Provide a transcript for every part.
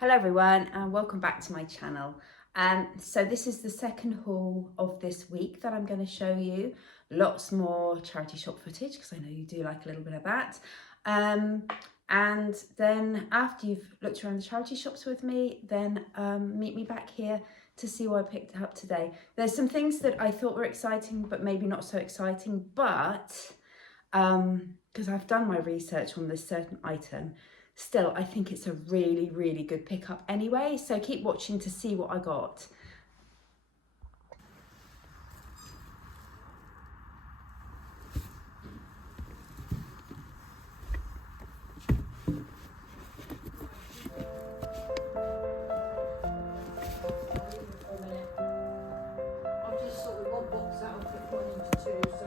Hello everyone and welcome back to my channel. So this is the second haul of this week that I'm going to show you. Lots more charity shop footage because I know you do like a little bit of that. And then after you've looked around the charity shops with me, then meet me back here to see what I picked up today. There's some things that I thought were exciting but maybe not so exciting, but because I've done my research on this certain item, still I think it's a really good pickup anyway, so keep watching to see what I got. I've just sorted one box out, put one into two, so.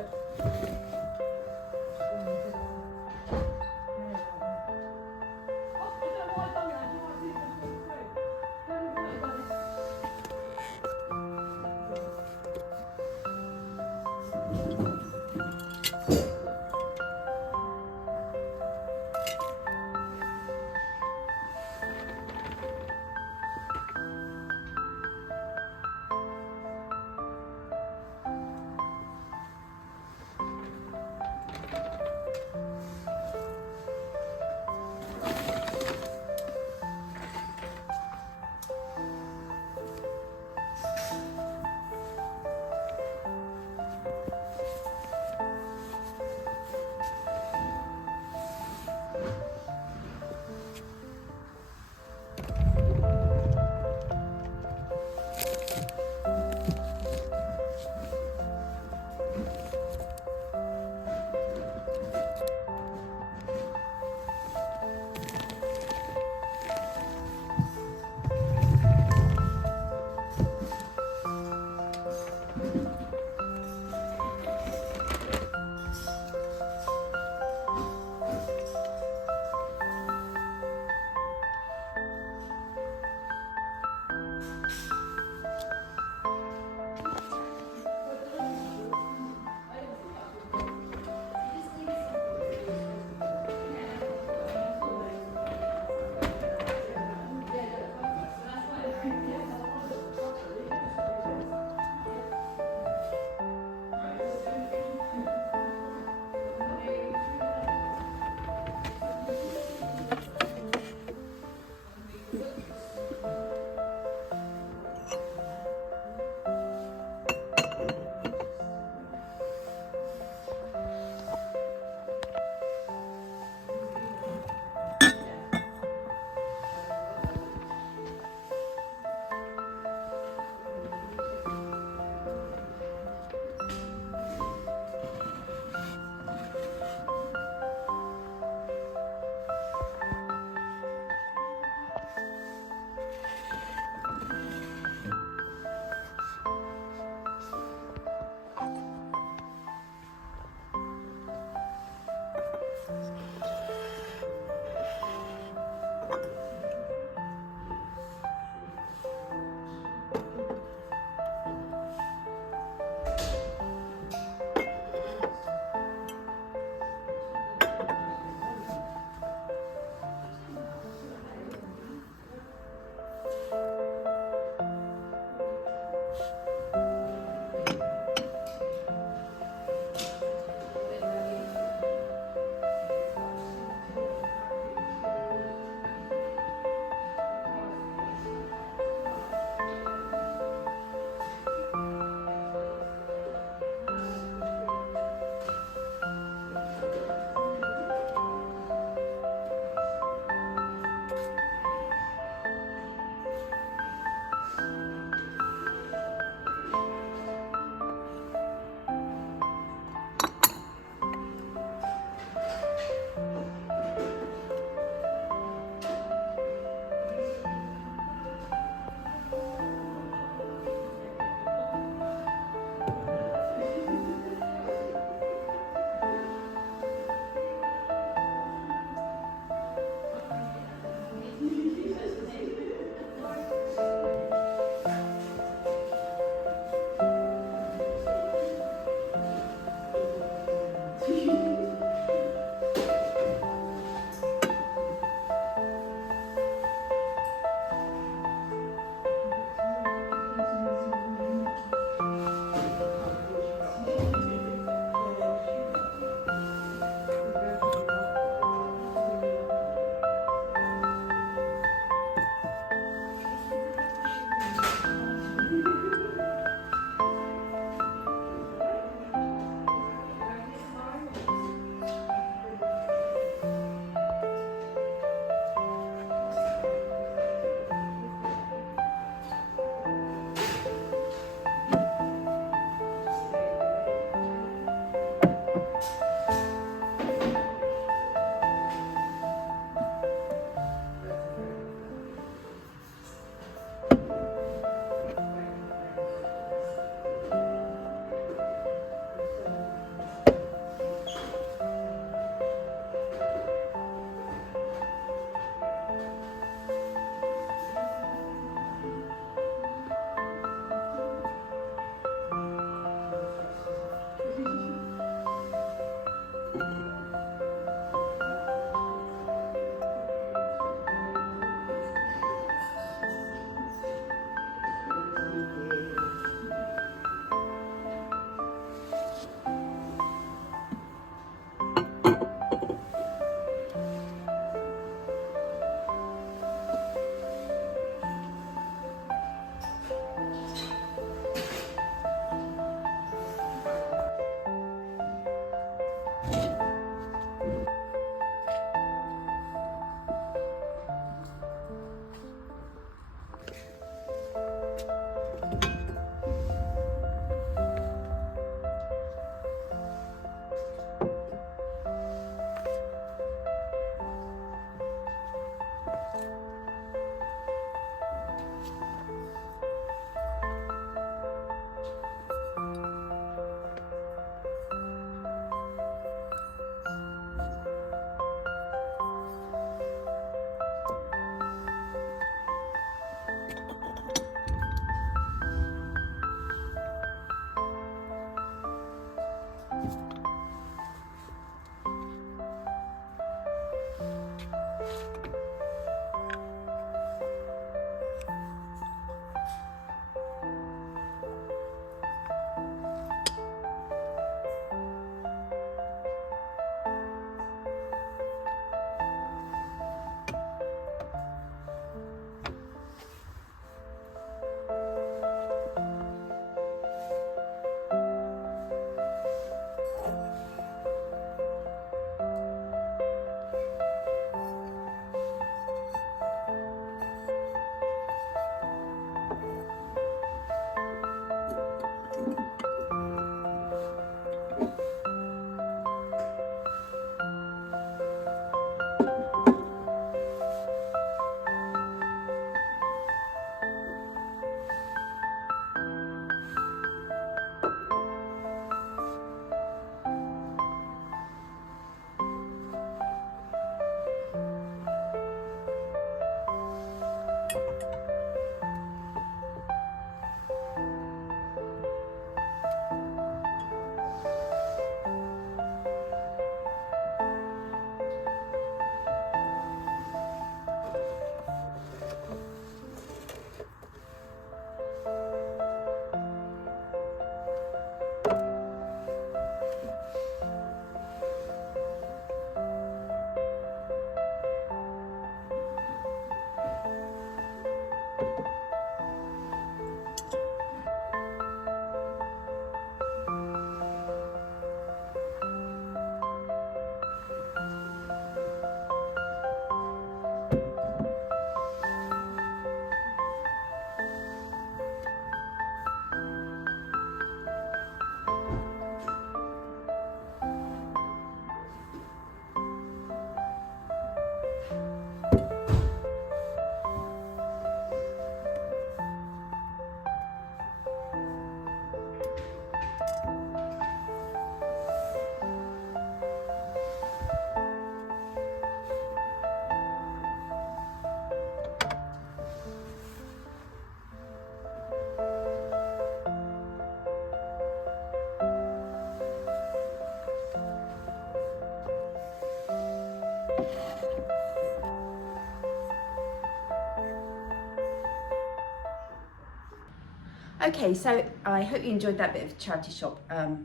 Okay, so I hope you enjoyed that bit of charity shop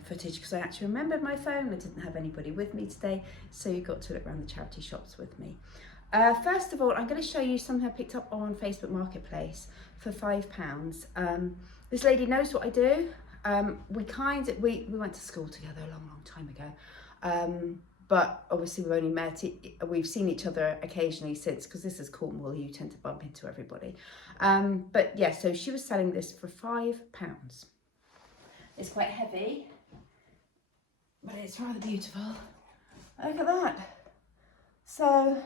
footage, because I actually remembered my phone. I didn't have anybody with me today, so you got to look around the charity shops with me. First of all, I'm going to show you something I picked up on Facebook Marketplace for £5. This lady knows what I do. We went to school together a long time ago. But obviously we've seen each other occasionally since, because this is Cornwall, you tend to bump into everybody. But yeah, so she was selling this for £5. It's quite heavy, but it's rather beautiful. Look at that. So,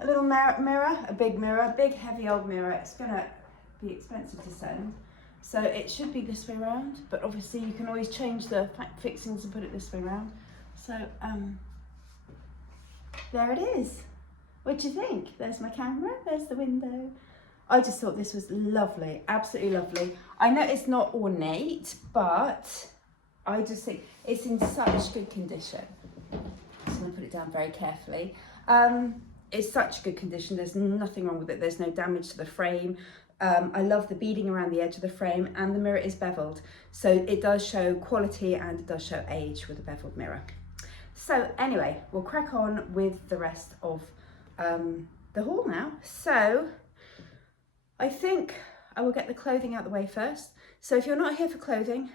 a little mirror, a big heavy old mirror. It's gonna be expensive to send. So it should be this way around, but obviously you can always change the fixings and put it this way around. So, there it is. What do you think? There's my camera, there's the window. I just thought this was lovely, absolutely lovely. I know it's not ornate, but I just think it's in such good condition. I'm gonna put it down very carefully. It's such good condition, there's nothing wrong with it. There's no damage to the frame. I love the beading around the edge of the frame, and the mirror is beveled. So it does show quality and it does show age with a beveled mirror. So anyway, we'll crack on with the rest of the haul now. So I think I will get the clothing out the way first. So if you're not here for clothing,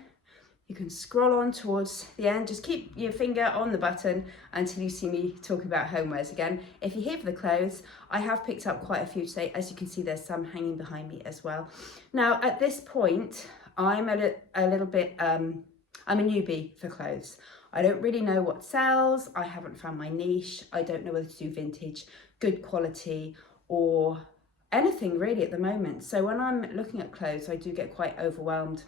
you can scroll on towards the end. Just keep your finger on the button until you see me talking about homewares again. If you're here for the clothes, I have picked up quite a few today. As you can see, there's some hanging behind me as well. Now, at this point, I'm a little bit, I'm a newbie for clothes. I don't really know what sells. I haven't found my niche. I don't know whether to do vintage, good quality, or anything really at the moment. So when I'm looking at clothes, I do get quite overwhelmed.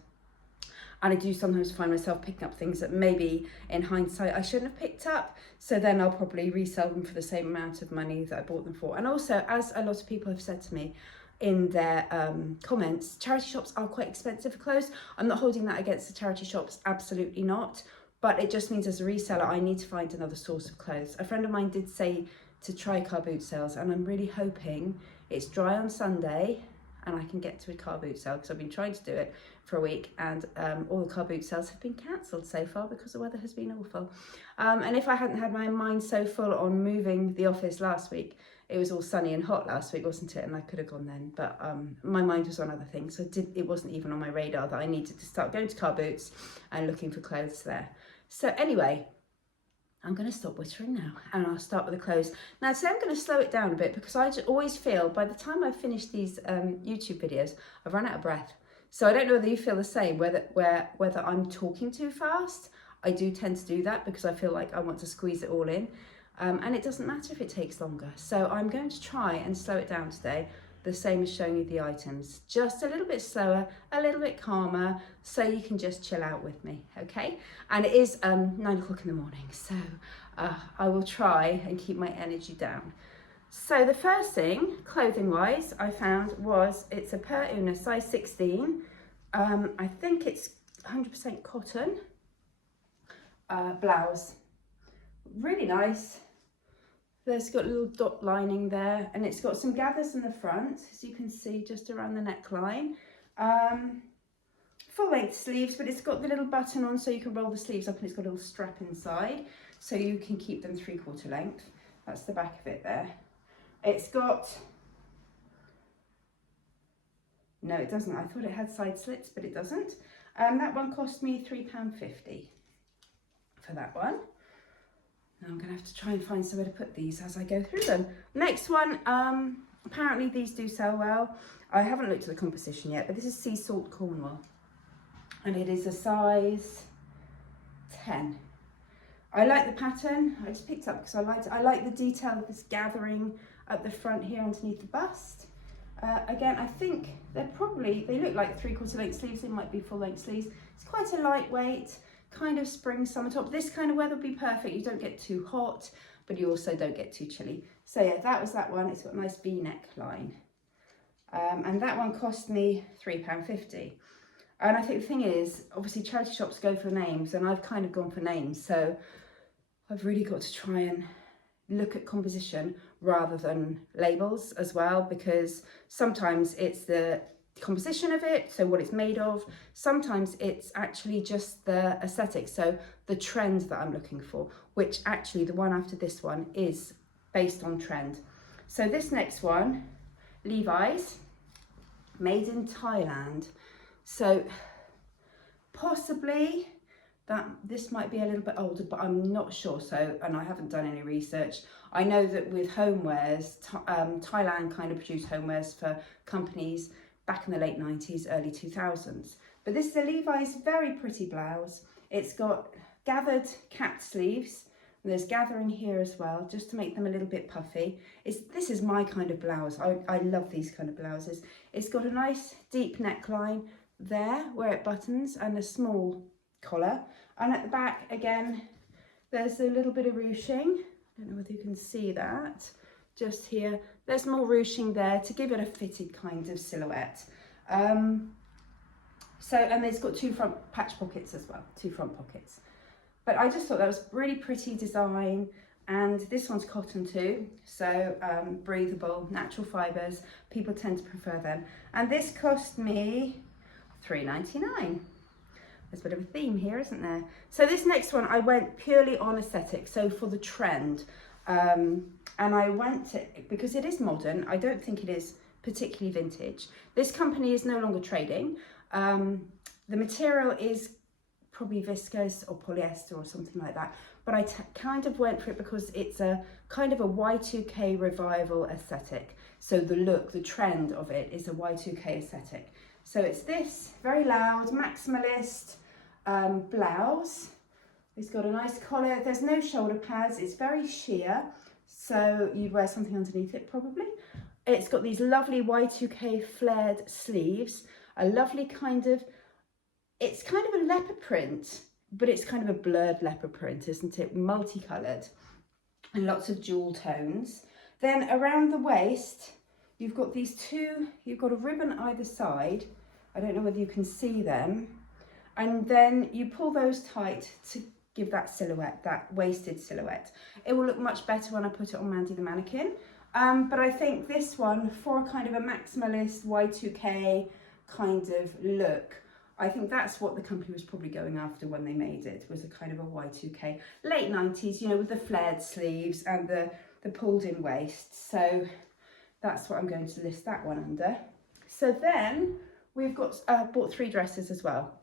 And I do sometimes find myself picking up things that maybe in hindsight I shouldn't have picked up. So then I'll probably resell them for the same amount of money that I bought them for. And also, as a lot of people have said to me in their comments, charity shops are quite expensive for clothes. I'm not holding that against the charity shops, absolutely not. But it just means as a reseller, I need to find another source of clothes. A friend of mine did say to try car boot sales, and I'm really hoping it's dry on Sunday and I can get to a car boot sale, because I've been trying to do it for a week, and all the car boot sales have been cancelled so far because the weather has been awful. And if I hadn't had my mind so full on moving the office last week, it was all sunny and hot last week, wasn't it? And I could have gone then, but my mind was on other things. So it wasn't even on my radar that I needed to start going to car boots and looking for clothes there. So anyway, I'm going to stop whispering now, and I'll start with the clothes. Now today I'm going to slow it down a bit, because I always feel by the time I've finished these YouTube videos, I've run out of breath. So I don't know whether you feel the same, whether I'm talking too fast. I do tend to do that because I feel like I want to squeeze it all in. And it doesn't matter if it takes longer. So I'm going to try and slow it down today, the same as showing you the items. Just a little bit slower, a little bit calmer, so you can just chill out with me, okay? And it is 9 o'clock in the morning, so I will try and keep my energy down. So the first thing, clothing wise, I found was it's a Per Una size 16. I think it's 100% cotton blouse. Really nice. There's got a little dot lining there, and it's got some gathers in the front, as you can see, just around the neckline. Full length sleeves, but it's got the little button on so you can roll the sleeves up, and it's got a little strap inside so you can keep them 3/4 length. That's the back of it there. It's got, no it doesn't, I thought it had side slits, but it doesn't. That one cost me £3.50 for that one. Now I'm going to have to try and find somewhere to put these as I go through them. Next one, apparently these do sell well. I haven't looked at the composition yet, but this is Sea Salt Cornwall. And it is a size 10. I like the pattern. I just picked up because I like the detail of this gathering at the front here underneath the bust. Again, I think they look like 3/4 length sleeves. They might be full length sleeves. It's quite a lightweight, kind of spring summer top. This kind of weather would be perfect. You don't get too hot, but you also don't get too chilly. So yeah, that was that one. It's got a nice V-neck line. And that one cost me £3.50. And I think the thing is, obviously charity shops go for names, and I've kind of gone for names. So I've really got to try and look at composition rather than labels as well, because sometimes it's the composition of it, so what it's made of. Sometimes it's actually just the aesthetic, so the trend that I'm looking for, which actually the one after this one is based on trend. So this next one, Levi's, made in Thailand. So possibly that this might be a little bit older, but I'm not sure. So, and I haven't done any research. I know that with homewares, Thailand kind of produced homewares for companies back in the late 90s, early 2000s. But this is a Levi's very pretty blouse. It's got gathered capped sleeves. There's gathering here as well, just to make them a little bit puffy. This is my kind of blouse. I love these kind of blouses. It's got a nice deep neckline there where it buttons and a small collar. And at the back, again, there's a little bit of ruching. I don't know whether you can see that. Just here, there's more ruching there to give it a fitted kind of silhouette. And it's got two front patch pockets as well, two front pockets. But I just thought that was really pretty design, and this one's cotton too, so breathable, natural fibres. People tend to prefer them. And this cost me £3.99. There's a bit of a theme here, isn't there? So this next one, I went purely on aesthetic, so for the trend. And I went to, because it is modern, I don't think it is particularly vintage. This company is no longer trading. The material is probably viscose or polyester or something like that, but I kind of went for it because it's a kind of a Y2K revival aesthetic. So the look, the trend of it is a Y2K aesthetic. So it's this very loud maximalist blouse. It's got a nice collar. There's no shoulder pads. It's very sheer, so you'd wear something underneath it probably. It's got these lovely Y2K flared sleeves, a lovely kind of, it's kind of a leopard print, but it's kind of a blurred leopard print, isn't it? Multicoloured and lots of jewel tones. Then around the waist, you've got these two, you've got a ribbon either side. I don't know whether you can see them. And then you pull those tight to give that silhouette, that waisted silhouette. It will look much better when I put it on Mandy the mannequin. But I think this one, for kind of a maximalist Y2K kind of look, I think that's what the company was probably going after when they made it, was a kind of a Y2K. Late 90s, you know, with the flared sleeves and the pulled in waist. So that's what I'm going to list that one under. So then we've got, bought 3 dresses as well.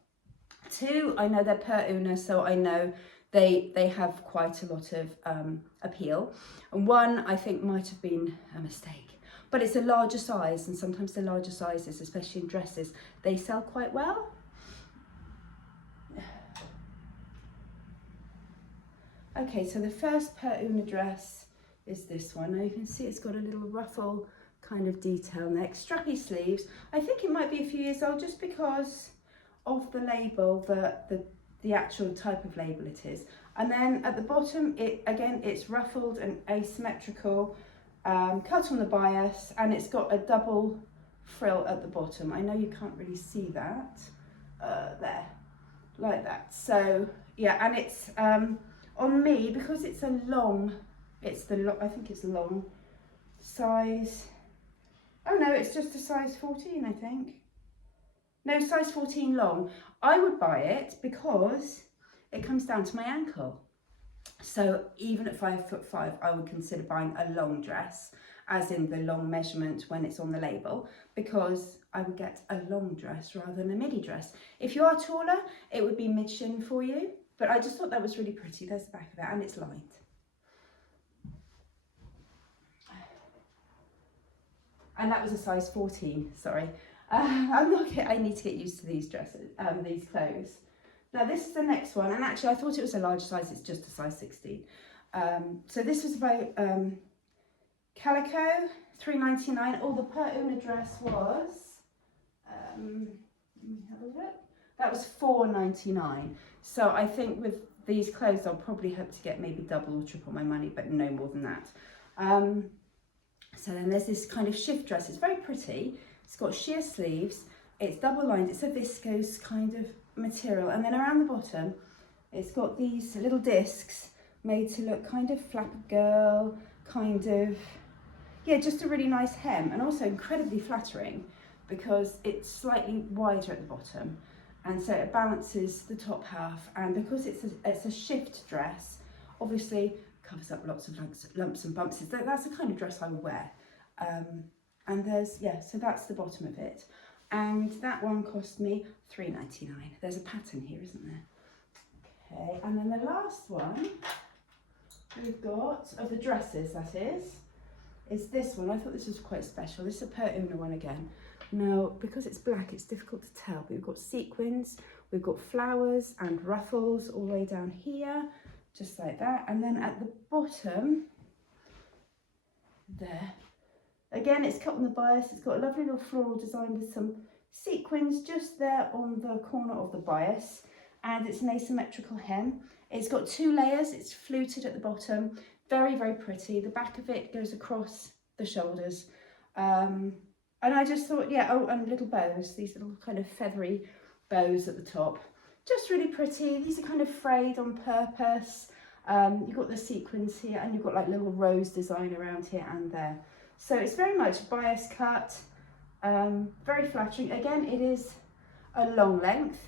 2, I know they're Per Una, so I know they have quite a lot of appeal. And 1, I think, might have been a mistake. But it's a larger size, and sometimes the larger sizes, especially in dresses, they sell quite well. Okay, so the first Per Una dress is this one. Now you can see it's got a little ruffle kind of detail neck, strappy sleeves. I think it might be a few years old just because of the label, the actual type of label it is. And then at the bottom, it's ruffled and asymmetrical. cut on the bias, and it's got a double frill at the bottom. I know you can't really see that, there, like that. So yeah, and it's on me, because it's a long, I think it's long size. Oh no, it's just a size 14, I think. No, size 14 long. I would buy it because it comes down to my ankle. So even at 5'5", I would consider buying a long dress, as in the long measurement when it's on the label, because I would get a long dress rather than a midi dress. If you are taller, it would be mid shin for you, but I just thought that was really pretty. There's the back of it, and it's light. And that was a size 14, sorry. I need to get used to these dresses, these clothes. Now this is the next one, and actually I thought it was a large size, it's just a size 16. So this was about calico, £3.99. Oh, the per una dress was, let me have a look. That was £4.99. So I think with these clothes, I'll probably hope to get maybe double or triple my money, but no more than that. So then there's this kind of shift dress. It's very pretty. It's got sheer sleeves. It's double lined. It's a viscose kind of material. And then around the bottom, it's got these little discs made to look kind of flapper girl, kind of, yeah, just a really nice hem, and also incredibly flattering because it's slightly wider at the bottom. And so it balances the top half. And because it's a shift dress, obviously covers up lots of lumps and bumps. That's the kind of dress I would wear. And there's, yeah, so that's the bottom of it. And that one cost me £3.99. There's a pattern here, isn't there? Okay, and then the last one we've got, of the dresses that is this one. I thought this was quite special. This is a per una one again. Now, because it's black, it's difficult to tell, but we've got sequins, we've got flowers and ruffles all the way down here, just like that. And then at the bottom, there, again, it's cut on the bias. It's got a lovely little floral design with some sequins just there on the corner of the bias, and it's an asymmetrical hem. It's got 2 layers. It's fluted at the bottom. Very, very pretty. The back of it goes across the shoulders. And I just thought, yeah, oh, and little bows, these little kind of feathery bows at the top. Just really pretty. These are kind of frayed on purpose. You've got the sequins here, and you've got like little rose design around here and there. So it's very much bias cut, very flattering. Again, it is a long length.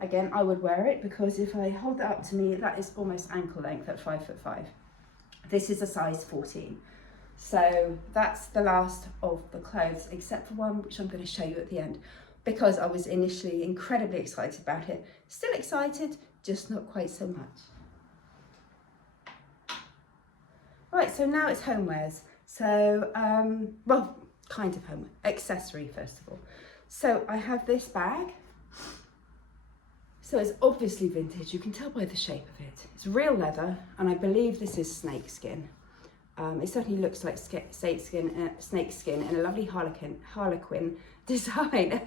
Again, I would wear it because if I hold that up to me, that is almost ankle length at 5'5". This is a size 14. So that's the last of the clothes, except for one, which I'm going to show you at the end, because I was initially incredibly excited about it. Still excited, just not quite so much. Right, so now it's homewares. So, well, kind of home, accessory first of all. So I have this bag. So it's obviously vintage. You can tell by the shape of it. It's real leather, and I believe this is snake skin. It certainly looks like snake skin in a lovely harlequin design.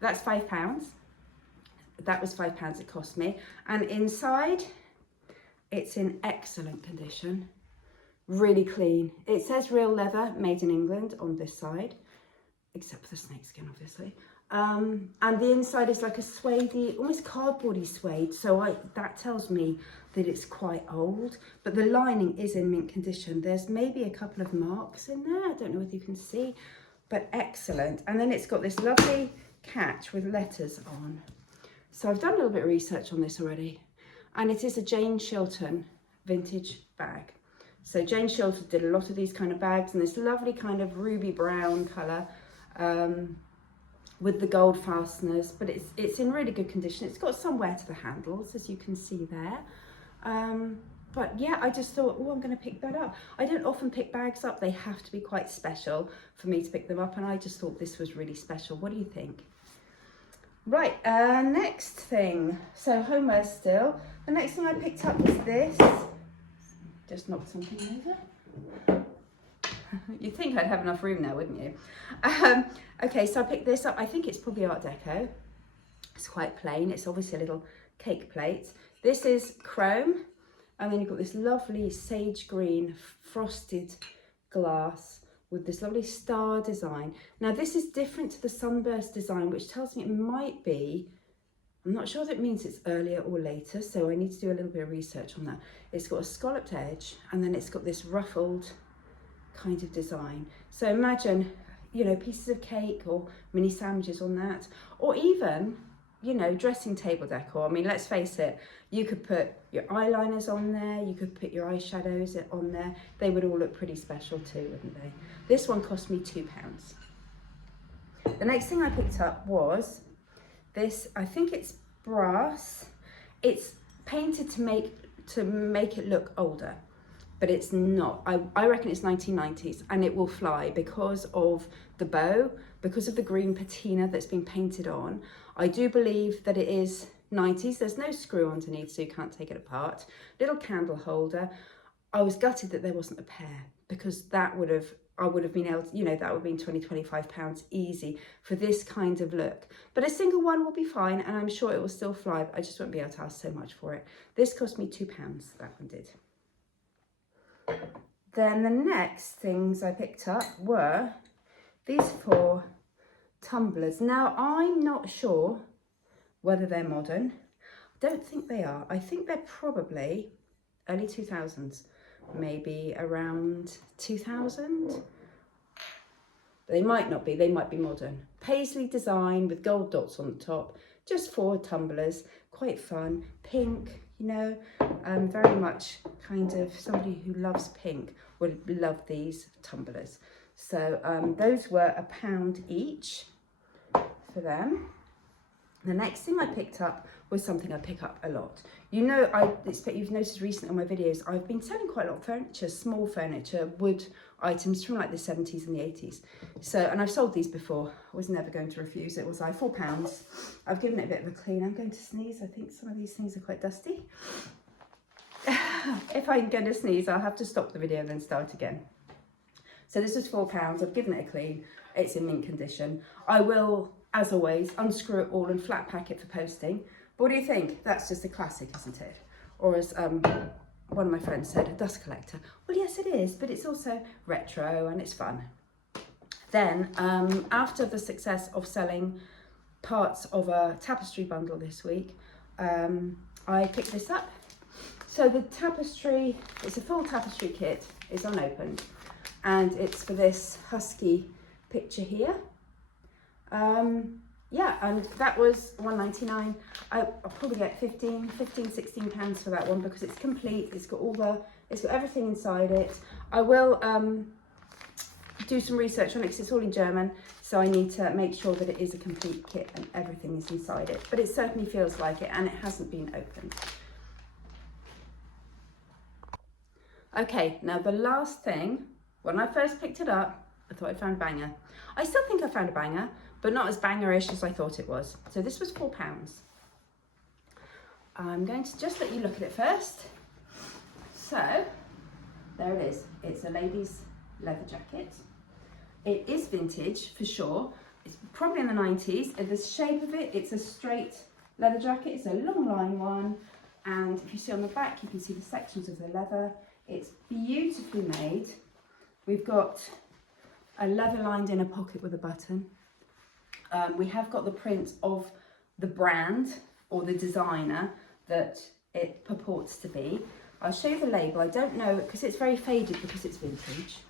That's £5. That was £5 it cost me. And inside, it's in excellent condition. Really clean. It says real leather, made in England on this side, except for the snakeskin, obviously. And the inside is like a suede-y, almost cardboardy suede. So that tells me that it's quite old, but the lining is in mint condition. There's maybe a couple of marks in there. I don't know whether you can see, but excellent. And then it's got this lovely catch with letters on. So I've done a little bit of research on this already, and it is a Jane Shilton vintage bag. So Jane Shilton did a lot of these kind of bags in this lovely kind of ruby brown colour with the gold fasteners, but it's in really good condition. It's got some wear to the handles, as you can see there. But yeah, I just thought, oh, I'm going to pick that up. I don't often pick bags up. They have to be quite special for me to pick them up, and I just thought this was really special. What do you think? Right, next thing. So homeware still. The next thing I picked up was this. Just knocked something over. You'd think I'd have enough room now, wouldn't you? Okay, so I picked this up. I think it's probably Art Deco. It's quite plain. It's obviously a little cake plate. This is chrome. And then you've got this lovely sage green frosted glass with this lovely star design. Now this is different to the sunburst design, which tells me it might be, I'm not sure if it means it's earlier or later, so I need to do a little bit of research on that. It's got a scalloped edge and then it's got this ruffled kind of design. So imagine, you know, pieces of cake or mini sandwiches on that, or even, you know, dressing table decor. I mean, let's face it, you could put your eyeliners on there, you could put your eyeshadows on there. They would all look pretty special too, wouldn't they? This one cost me £2. The next thing I picked up was this, I think it's brass. It's painted to make it look older, but it's not. I reckon it's 1990s, and it will fly because of the bow, because of the green patina that's been painted on. I do believe that it is 90s. There's no screw underneath, so you can't take it apart. Little candle holder. I was gutted that there wasn't a pair, because I would have been able to, you know, that would have been £20–25 easy for this kind of look. But a single one will be fine, and I'm sure it will still fly, but I just won't be able to ask so much for it. This cost me £2, that one did. Then the next things I picked up were these 4 tumblers. Now, I'm not sure whether they're modern. I don't think they are. I think they're probably early 2000s, maybe around 2000. They might not be, they might be modern. Paisley design with gold dots on the top, just 4 tumblers, quite fun, pink, you know, very much kind of somebody who loves pink would love these tumblers. So those were £1 each for them. The next thing I picked up was something I pick up a lot. You know, I expect you've noticed recently on my videos, I've been selling quite a lot of furniture, small furniture, wood items from like the 70s and the 80s. So, and I've sold these before. I was never going to refuse it, was I? £4. I've given it a bit of a clean. I'm going to sneeze. I think some of these things are quite dusty. If I'm going to sneeze, I'll have to stop the video and then start again. So this is £4. I've given it a clean. It's in mint condition. I will, as always, unscrew it all and flat pack it for posting. But what do you think? That's just a classic, isn't it? Or as one of my friends said, a dust collector. Well, yes, it is, but it's also retro and it's fun. Then, after the success of selling parts of a tapestry bundle this week, I picked this up. So the tapestry, it's a full tapestry kit, it's unopened, and it's for this husky picture here. Yeah, and that was £1.99. I'll probably get 16 pounds for that one because it's complete. It's got everything inside it. I will do some research on it because it's all in German, so I need to make sure that it is a complete kit and everything is inside it. But it certainly feels like it, and it hasn't been opened. Okay, now the last thing, when I first picked it up, I thought I found a banger. I still think I found a banger, but not as bangerish as I thought it was. So this was £4. I'm going to just let you look at it first. So, there it is. It's a lady's leather jacket. It is vintage for sure. It's probably in the 90s. The shape of it, it's a straight leather jacket. It's a long line one. And if you see on the back, you can see the sections of the leather. It's beautifully made. We've got a leather lined inner pocket with a button. We have got the print of the brand or the designer that it purports to be. I'll show you the label. I don't know, because it's very faded because it's vintage.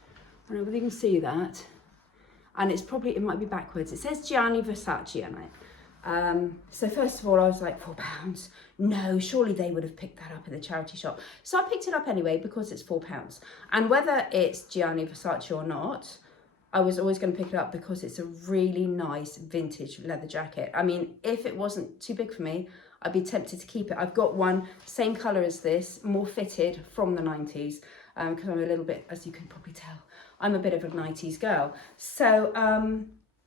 I don't know whether you can see that. And it might be backwards. It says Gianni Versace on it. So first of all, I was like, £4? No, surely they would have picked that up in the charity shop. So I picked it up anyway because it's £4. And whether it's Gianni Versace or not, I was always going to pick it up because it's a really nice vintage leather jacket. I mean, if it wasn't too big for me, I'd be tempted to keep it. I've got one, same colour as this, more fitted from the 90s, because I'm a little bit, as you can probably tell, I'm a bit of a 90s girl. So,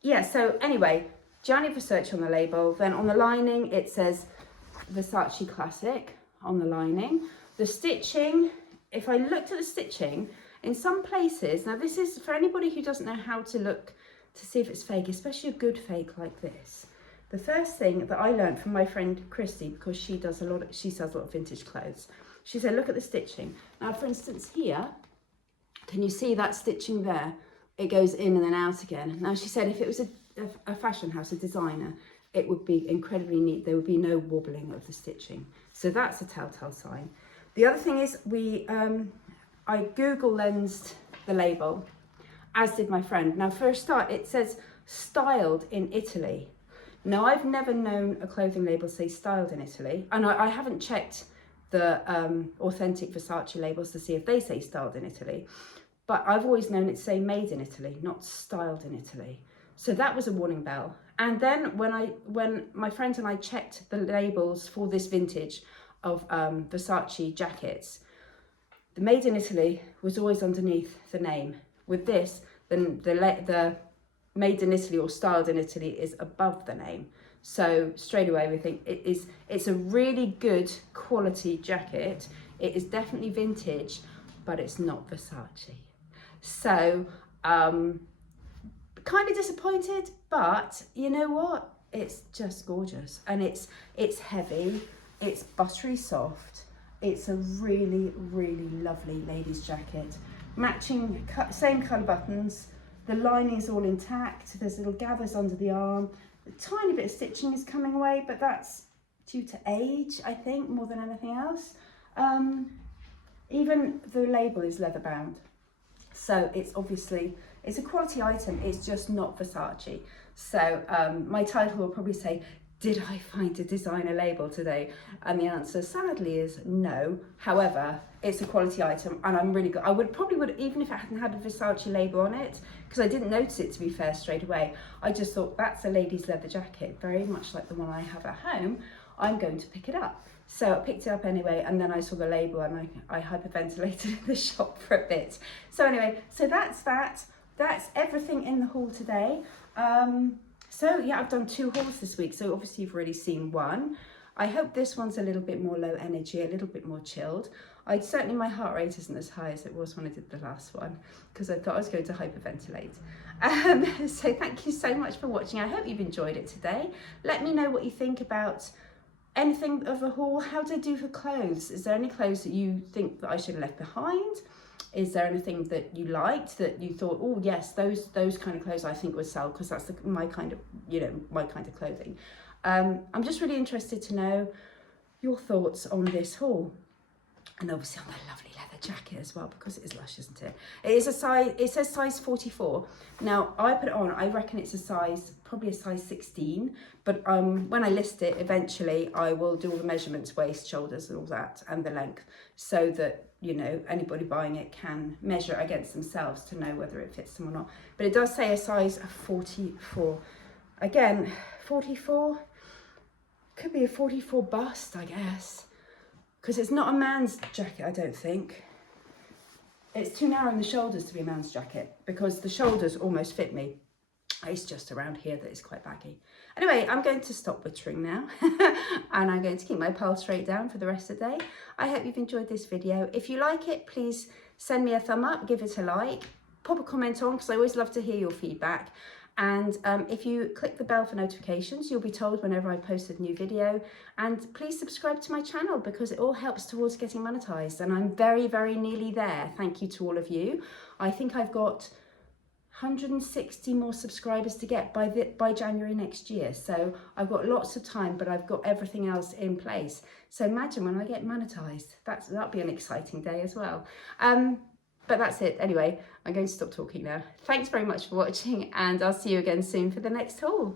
yeah, so anyway, Gianni Versace on the label. Then on the lining, it says Versace Classic on the lining. The stitching, if I looked at the stitching, in some places, now this is for anybody who doesn't know how to look to see if it's fake, especially a good fake like this. The first thing that I learned from my friend Christy, because she sells a lot of vintage clothes, She said, look at the stitching. Now, for instance, here, can you see that stitching there? It goes in and then out again. Now, she said if it was a fashion house, a designer, it would be incredibly neat. There would be no wobbling of the stitching. So that's a telltale sign. The other thing is I Google lensed the label, as did my friend. Now, for a start, it says styled in Italy. Now, I've never known a clothing label say styled in Italy, and I haven't checked the authentic Versace labels to see if they say styled in Italy, but I've always known it to say made in Italy, not styled in Italy. So that was a warning bell. And then when my friend and I checked the labels for this vintage of Versace jackets, the made in Italy was always underneath the name. With this, the made in Italy or styled in Italy is above the name. So straight away we think it's a really good quality jacket. It is definitely vintage, but it's not Versace. So kind of disappointed, but you know what? It's just gorgeous, and it's heavy, it's buttery soft. It's a really, really lovely ladies jacket. Matching, same colour buttons. The lining is all intact. There's little gathers under the arm. A tiny bit of stitching is coming away, but that's due to age, I think, more than anything else. Even the label is leather bound. So it's a quality item. It's just not Versace. So my title will probably say, did I find a designer label today? And the answer sadly is no. However, it's a quality item and I'm really good. I probably would, even if it hadn't had a Versace label on it, because I didn't notice it, to be fair, straight away. I just thought that's a lady's leather jacket, very much like the one I have at home. I'm going to pick it up. So I picked it up anyway, and then I saw the label and I hyperventilated in the shop for a bit. So anyway, so that's that. That's everything in the haul today. So yeah, I've done 2 hauls this week, so obviously you've already seen one. I hope this one's a little bit more low energy, a little bit more chilled. Certainly my heart rate isn't as high as it was when I did the last one, because I thought I was going to hyperventilate. So thank you so much for watching. I hope you've enjoyed it today. Let me know what you think about anything of a haul. How did I do for clothes? Is there any clothes that you think that I should have left behind? Is there anything that you liked that you thought, oh yes, those kind of clothes I think would sell, because that's my kind of, my kind of clothing. I'm just really interested to know your thoughts on this haul, and obviously on the lovely leather jacket as well, because it is lush, isn't it? It says size 44. Now I put it on, I reckon it's probably a size 16, but when I list it eventually I will do all the measurements, waist, shoulders and all that, and the length, so that anybody buying it can measure against themselves to know whether it fits them or not. But it does say a size 44. Again, 44 could be a 44 bust, I guess, because it's not a man's jacket, I don't think. It's too narrow in the shoulders to be a man's jacket, because the shoulders almost fit me. It's just around here that it's quite baggy. Anyway, I'm going to stop butchering now and I'm going to keep my pulse straight down for the rest of the day. I hope you've enjoyed this video. If you like it, please send me a thumb up, give it a like, pop a comment on, because I always love to hear your feedback. And if you click the bell for notifications, you'll be told whenever I post a new video. And please subscribe to my channel, because it all helps towards getting monetized. And I'm very, very nearly there. Thank you to all of you. I think I've got 160 more subscribers to get by January next year. So I've got lots of time, but I've got everything else in place. So imagine when I get monetized, that'll be an exciting day as well. But that's it. Anyway, I'm going to stop talking now. Thanks very much for watching, and I'll see you again soon for the next haul.